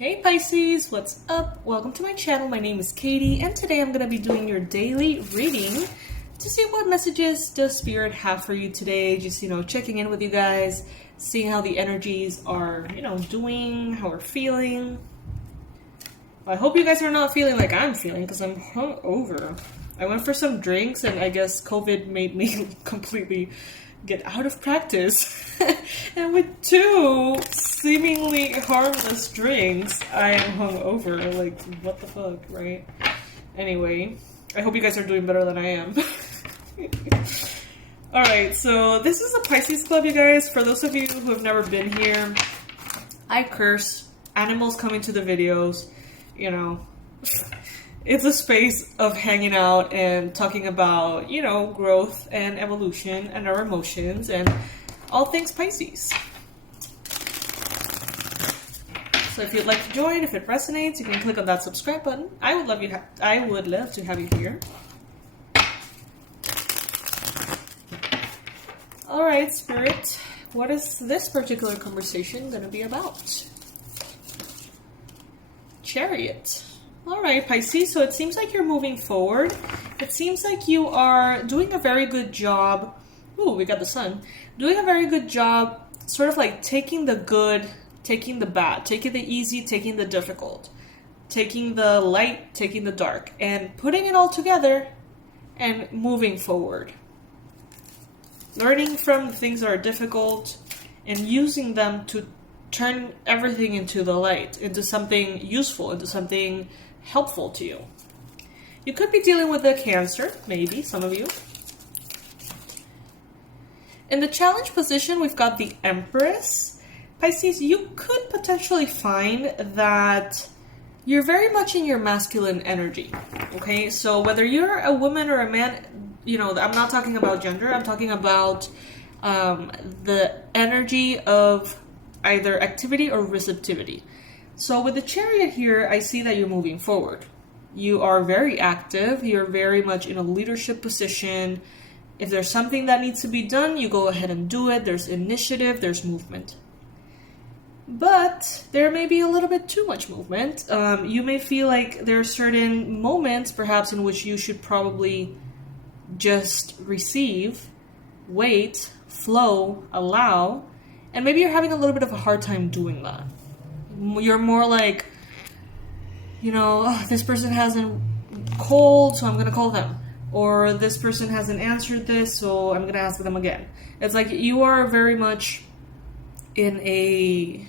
Hey Pisces, what's up? Welcome to my channel. My name is Katie, and today I'm going to be doing your daily reading to see what messages does Spirit have for you today. Just, checking in with you guys, seeing how the energies are, doing, how we're feeling. I hope you guys are not feeling like I'm feeling, because I'm hungover. I went for some drinks, and I guess COVID made me completely get out of practice. And with two seemingly harmless drinks, I am hungover. Like, what the fuck, right? Anyway, I hope you guys are doing better than I am. Alright, so this is a Pisces club, you guys. For those of you who have never been here, I curse animals coming to the videos, It's a space of hanging out and talking about, growth and evolution and our emotions and all things Pisces. So if you'd like to join, if it resonates, you can click on that subscribe button. I would love to have you here. All right, Spirit, what is this particular conversation going to be about? Chariot. All right, Pisces, so it seems like you're moving forward. It seems like you are doing a very good job. Ooh, we got the sun. Doing a very good job sort of like taking the good, taking the bad, taking the easy, taking the difficult, taking the light, taking the dark, and putting it all together and moving forward. Learning from the things that are difficult and using them to turn everything into the light, into something useful, into something helpful to you. You could be dealing with a Cancer, maybe, some of you. In the challenge position, we've got the Empress. Pisces, you could potentially find that you're very much in your masculine energy, okay? So whether you're a woman or a man, I'm not talking about gender, I'm talking about the energy of either activity or receptivity. So with the Chariot here, I see that you're moving forward. You are very active. You're very much in a leadership position. If there's something that needs to be done, you go ahead and do it. There's initiative, there's movement. But there may be a little bit too much movement. You may feel like there are certain moments, perhaps, in which you should probably just receive, wait, flow, allow, and maybe you're having a little bit of a hard time doing that. You're more like, this person hasn't called, so I'm going to call them. Or this person hasn't answered this, so I'm going to ask them again. It's like you are very much in a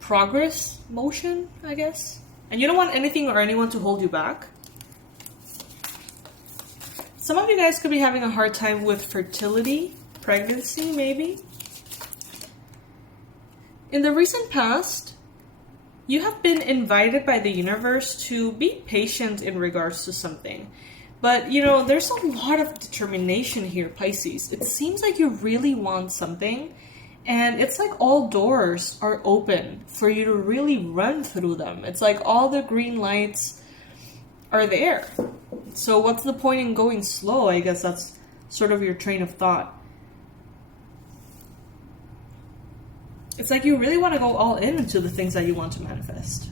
progress motion, I guess. And you don't want anything or anyone to hold you back. Some of you guys could be having a hard time with fertility, pregnancy, maybe. In the recent past, you have been invited by the universe to be patient in regards to something. But, there's a lot of determination here, Pisces. It seems like you really want something, and it's like all doors are open for you to really run through them. It's like all the green lights are there. So what's the point in going slow? I guess that's sort of your train of thought. It's like you really want to go all into the things that you want to manifest.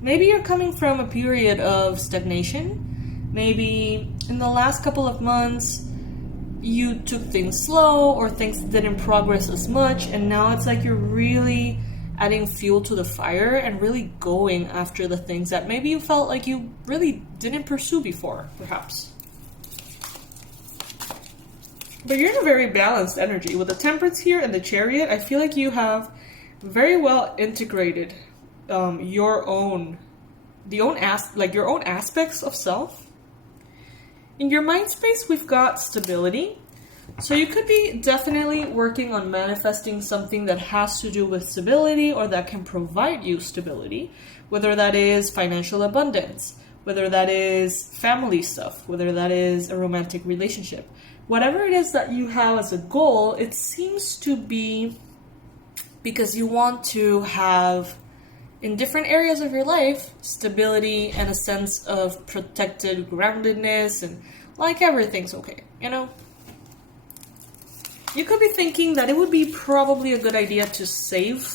Maybe you're coming from a period of stagnation. Maybe in the last couple of months, you took things slow or things didn't progress as much. And now it's like you're really adding fuel to the fire and really going after the things that maybe you felt like you really didn't pursue before, perhaps. But you're in a very balanced energy. With the Temperance here and the Chariot, I feel like you have very well integrated your own aspects of self. In your mind space, we've got stability. So you could be definitely working on manifesting something that has to do with stability or that can provide you stability, whether that is financial abundance, whether that is family stuff, whether that is a romantic relationship. Whatever it is that you have as a goal, it seems to be because you want to have, in different areas of your life, stability and a sense of protected groundedness and like everything's okay, You could be thinking that it would be probably a good idea to save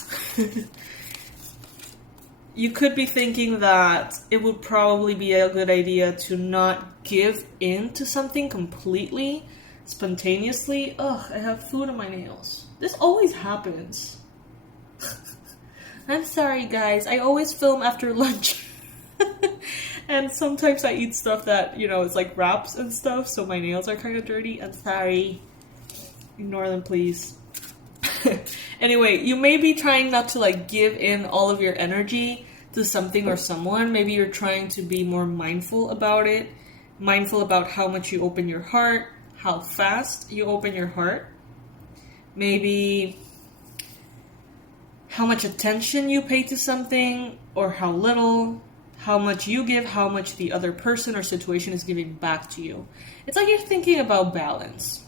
you could be thinking that it would probably be a good idea to not give in to something completely, spontaneously. Ugh, I have food on my nails. This always happens. I'm sorry, guys. I always film after lunch. And sometimes I eat stuff that, you know, it's like wraps and stuff, so my nails are kind of dirty. I'm sorry. Ignore them, please. Anyway, you may be trying not to like give in all of your energy to something or someone. Maybe you're trying to be more mindful about it, mindful about how much you open your heart, how fast you open your heart, maybe how much attention you pay to something or how little, how much you give, how much the other person or situation is giving back to you. It's like you're thinking about balance.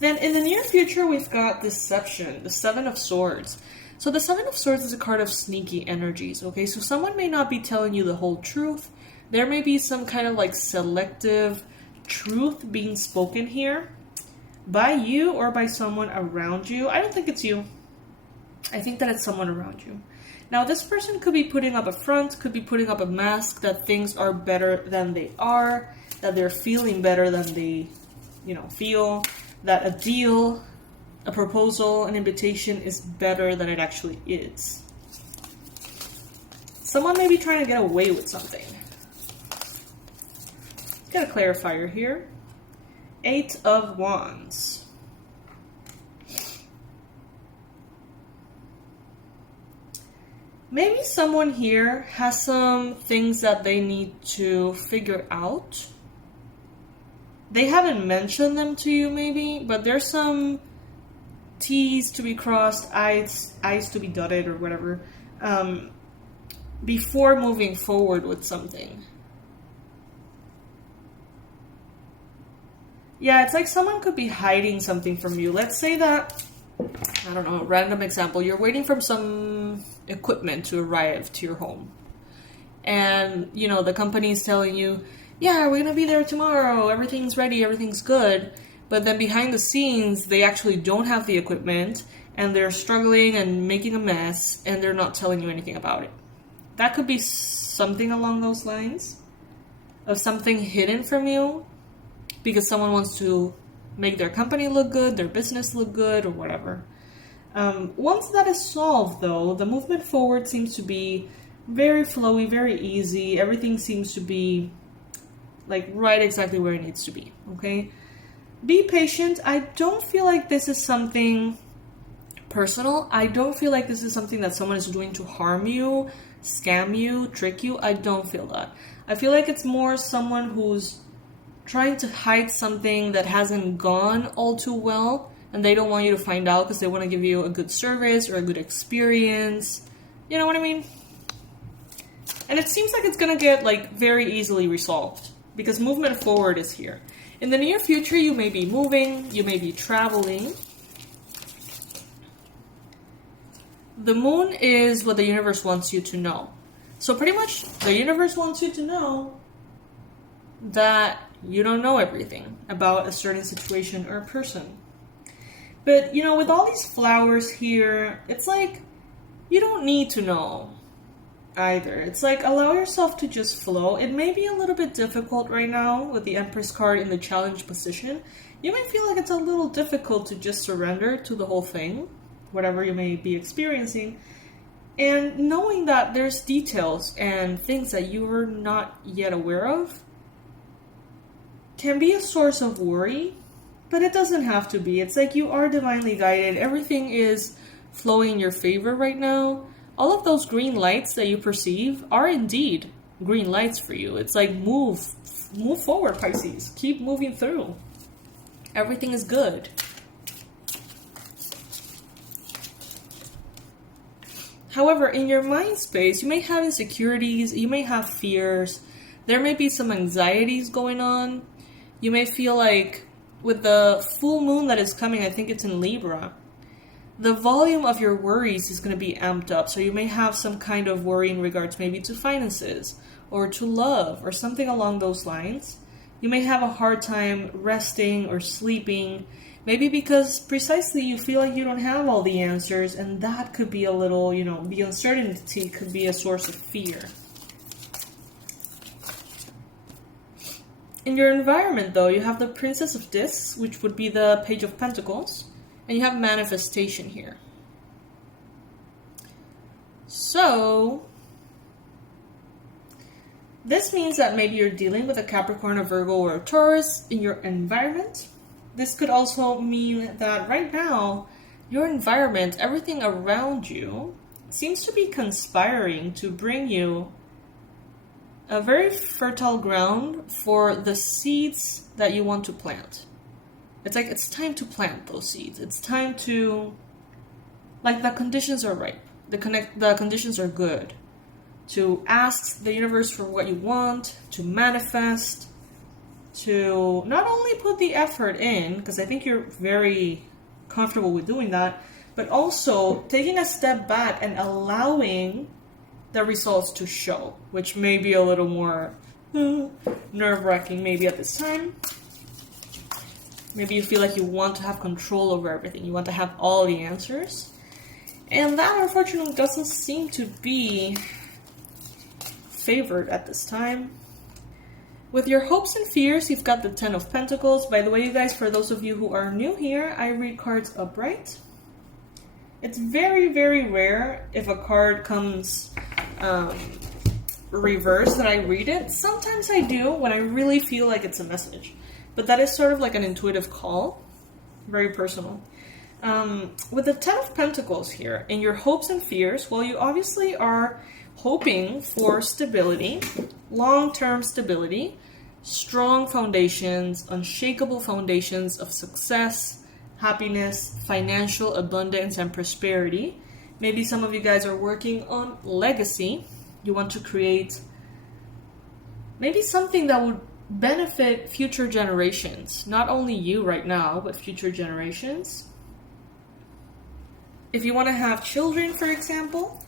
Then in the near future, we've got Deception, the Seven of Swords. So the Seven of Swords is a card of sneaky energies, okay? So someone may not be telling you the whole truth. There may be some kind of like selective truth being spoken here by you or by someone around you. I don't think it's you. I think that it's someone around you. Now, this person could be putting up a front, could be putting up a mask that things are better than they are, that they're feeling better than they, feel, that a deal, a proposal, an invitation is better than it actually is. Someone may be trying to get away with something. Got a clarifier here. 8 of Wands. Maybe someone here has some things that they need to figure out. They haven't mentioned them to you maybe, but there's some T's to be crossed, I's to be dotted or whatever, before moving forward with something. Yeah, it's like someone could be hiding something from you. Let's say that, I don't know, random example, you're waiting for some equipment to arrive to your home. And, the company is telling you, yeah, we're going to be there tomorrow, everything's ready, everything's good. But then behind the scenes, they actually don't have the equipment, and they're struggling and making a mess, and they're not telling you anything about it. That could be something along those lines, of something hidden from you, because someone wants to make their company look good, their business look good, or whatever. Once that is solved, though, the movement forward seems to be very flowy, very easy. Everything seems to be like right exactly where it needs to be, okay? Be patient. I don't feel like this is something personal. I don't feel like this is something that someone is doing to harm you, scam you, trick you. I don't feel that. I feel like it's more someone who's trying to hide something that hasn't gone all too well, and they don't want you to find out because they want to give you a good service or a good experience. You know what I mean? And it seems like it's going to get very easily resolved because movement forward is here. In the near future, you may be moving, you may be traveling. The moon is what the universe wants you to know. So pretty much the universe wants you to know that you don't know everything about a certain situation or person. But, with all these flowers here, it's like you don't need to know either. It's like allow yourself to just flow. It may be a little bit difficult right now with the Empress card in the challenge position. You may feel like it's a little difficult to just surrender to the whole thing, whatever you may be experiencing. And knowing that there's details and things that you are not yet aware of can be a source of worry, but it doesn't have to be. It's like you are divinely guided. Everything is flowing in your favor right now. All of those green lights that you perceive are indeed green lights for you. It's like move forward, Pisces. Keep moving through. Everything is good. However, in your mind space, you may have insecurities, you may have fears, there may be some anxieties going on. You may feel like with the full moon that is coming, I think it's in Libra, the volume of your worries is going to be amped up. So you may have some kind of worry in regards maybe to finances or to love or something along those lines. You may have a hard time resting or sleeping, maybe because precisely you feel like you don't have all the answers, and that could be a little, the uncertainty could be a source of fear. In your environment, though, you have the Princess of Discs, which would be the Page of Pentacles, and you have manifestation here. So, this means that maybe you're dealing with a Capricorn, a Virgo, or a Taurus in your environment. This could also mean that right now, your environment, everything around you, seems to be conspiring to bring you a very fertile ground for the seeds that you want to plant. It's like it's time to plant those seeds. It's time to, like, the conditions are ripe. The conditions are good. To ask the universe for what you want, to manifest, to not only put the effort in, because I think you're very comfortable with doing that, but also taking a step back and allowing the results to show, which may be a little more nerve-wracking maybe at this time. Maybe you feel like you want to have control over everything. You want to have all the answers. And that, unfortunately, doesn't seem to be favored at this time. With your hopes and fears, you've got the Ten of Pentacles. By the way, you guys, for those of you who are new here, I read cards upright. It's very, very rare if a card comes reversed that I read it. Sometimes I do when I really feel like it's a message. But that is sort of like an intuitive call. Very personal. With the Ten of Pentacles here, in your hopes and fears, well, you obviously are hoping for stability, long-term stability, strong foundations, unshakable foundations of success, happiness, financial abundance, and prosperity. Maybe some of you guys are working on legacy. You want to create maybe something that would benefit future generations. Not only you right now, but future generations. If you want to have children, for example,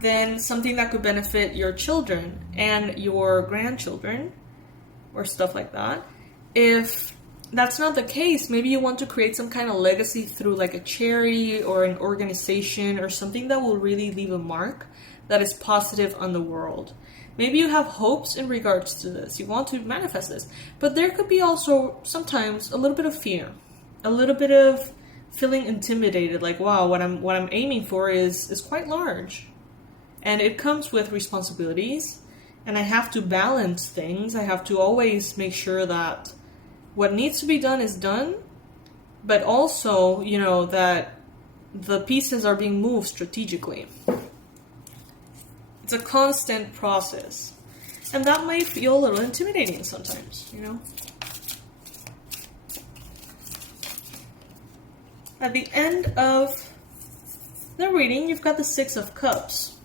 then something that could benefit your children and your grandchildren, or stuff like that. If that's not the case, maybe you want to create some kind of legacy through like a charity or an organization or something that will really leave a mark that is positive on the world. Maybe you have hopes in regards to this. You want to manifest this. But there could be also sometimes a little bit of fear, a little bit of feeling intimidated, like, wow, what I'm aiming for is quite large. And it comes with responsibilities, and I have to balance things. I have to always make sure that what needs to be done is done, but also, that the pieces are being moved strategically. It's a constant process. And that might feel a little intimidating sometimes, At the end of the reading, you've got the Six of Cups.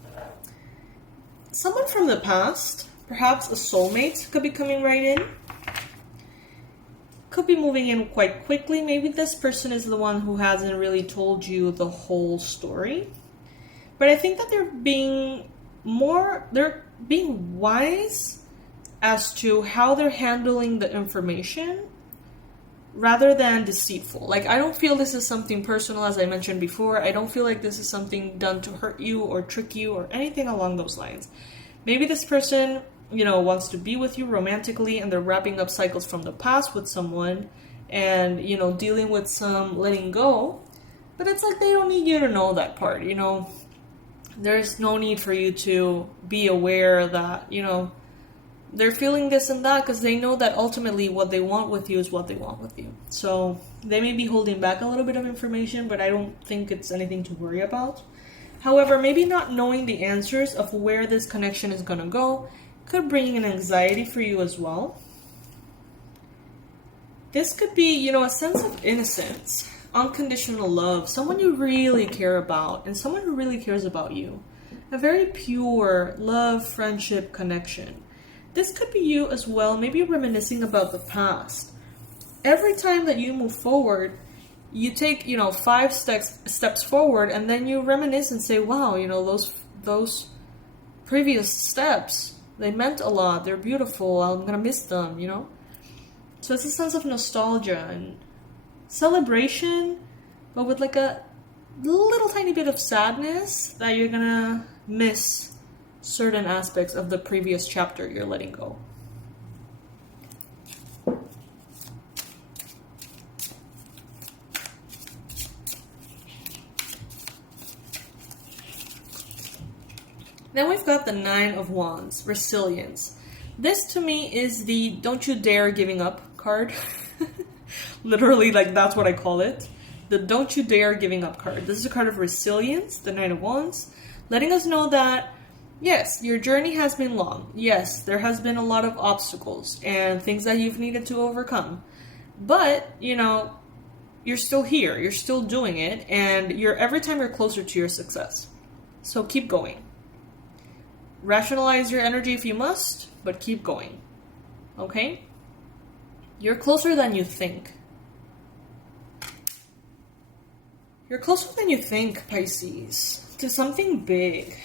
Someone from the past, perhaps a soulmate, could be coming right in. Could be moving in quite quickly. Maybe this person is the one who hasn't really told you the whole story. But I think that they're being wise as to how they're handling the information rather than deceitful. Like, I don't feel this is something personal, as I mentioned before. I don't feel like this is something done to hurt you or trick you or anything along those lines. Maybe this person, wants to be with you romantically, and they're wrapping up cycles from the past with someone and, dealing with some letting go. But it's like they don't need you to know that part, There's no need for you to be aware that, they're feeling this and that, because they know that ultimately what they want with you is what they want with you. So they may be holding back a little bit of information, but I don't think it's anything to worry about. However, maybe not knowing the answers of where this connection is going to go could bring an anxiety for you as well. This could be, a sense of innocence, unconditional love, someone you really care about, and someone who really cares about you. A very pure love, friendship connection. This could be you as well, maybe reminiscing about the past. Every time that you move forward, you take, 5 steps forward, and then you reminisce and say, wow, those previous steps, they meant a lot. They're beautiful. I'm going to miss them, So it's a sense of nostalgia and celebration, but with like a little tiny bit of sadness that you're gonna miss certain aspects of the previous chapter you're letting go. Then we've got the Nine of Wands, Resilience. This to me is the don't you dare giving up card. Literally, like that's what I call it. The don't you dare giving up card. This is a card of resilience, the Nine of Wands, letting us know that, yes, your journey has been long. Yes, there has been a lot of obstacles and things that you've needed to overcome. But, you know, you're still here. You're still doing it. And every time you're closer to your success. So keep going. Rationalize your energy if you must, but keep going. Okay? You're closer than you think. You're closer than you think, Pisces, to something big.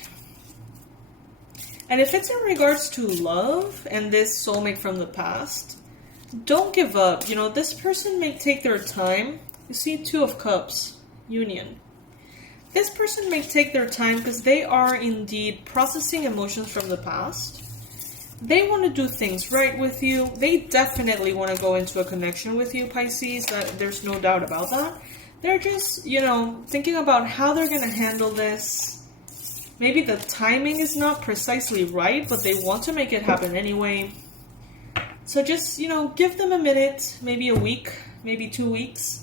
And if it's in regards to love and this soulmate from the past, don't give up. You know, this person may take their time. You see, Two of Cups, union. This person may take their time because they are indeed processing emotions from the past. They want to do things right with you. They definitely want to go into a connection with you, Pisces. There's no doubt about that. They're just, you know, thinking about how they're going to handle this. Maybe the timing is not precisely right, but they want to make it happen anyway. So just, you know, give them a minute, maybe a week, maybe 2 weeks,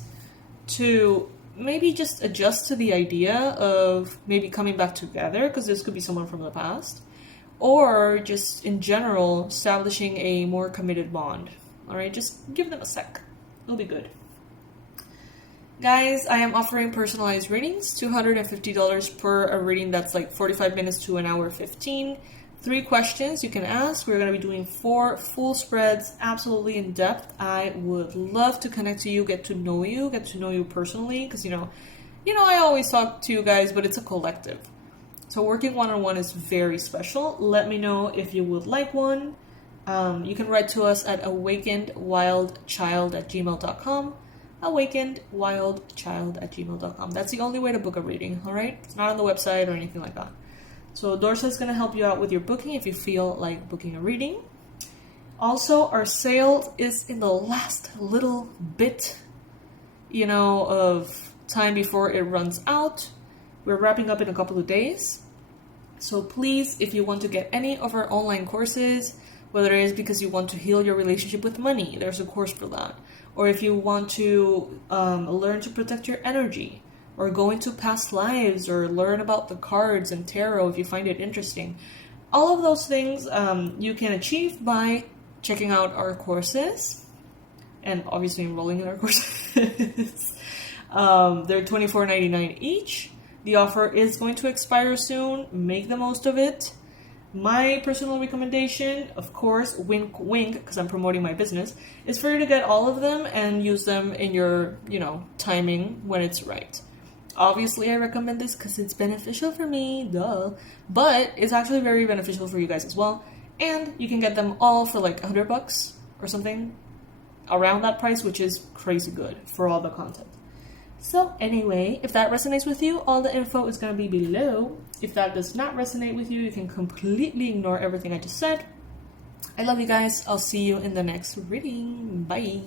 to maybe just adjust to the idea of maybe coming back together, because this could be someone from the past, or just in general establishing a more committed bond. All right, just give them a sec. It'll be good. Guys, I am offering personalized readings, $250 per a reading that's like 45 minutes to an hour 15. 3 questions you can ask. We're going to be doing 4 full spreads, absolutely in depth. I would love to connect to you, get to know you personally, because you know, I always talk to you guys, but it's a collective. So working one-on-one is very special. Let me know if you would like one. You can write to us at awakenedwildchild@gmail.com. awakenedwildchild@gmail.com. That's the only way to book a reading, all right? It's not on the website or anything like that. So Dorsa is going to help you out with your booking if you feel like booking a reading. Also, our sale is in the last little bit, you know, of time before it runs out. We're wrapping up in a couple of days. So please, if you want to get any of our online courses, whether it is because you want to heal your relationship with money, there's a course for that. Or if you want to learn to protect your energy, or go into past lives, or learn about the cards and tarot if you find it interesting. All of those things you can achieve by checking out our courses, and obviously enrolling in our courses. They're $24.99 each. The offer is going to expire soon. Make the most of it. My personal recommendation, of course, wink wink, because I'm promoting my business, is for you to get all of them and use them in your, you know, timing when it's right. Obviously, I recommend this because it's beneficial for me, duh. But it's actually very beneficial for you guys as well. And you can get them all for like $100 or something around that price, which is crazy good for all the content. So anyway, if that resonates with you, all the info is going to be below. If that does not resonate with you, you can completely ignore everything I just said. I love you guys. I'll see you in the next reading. Bye.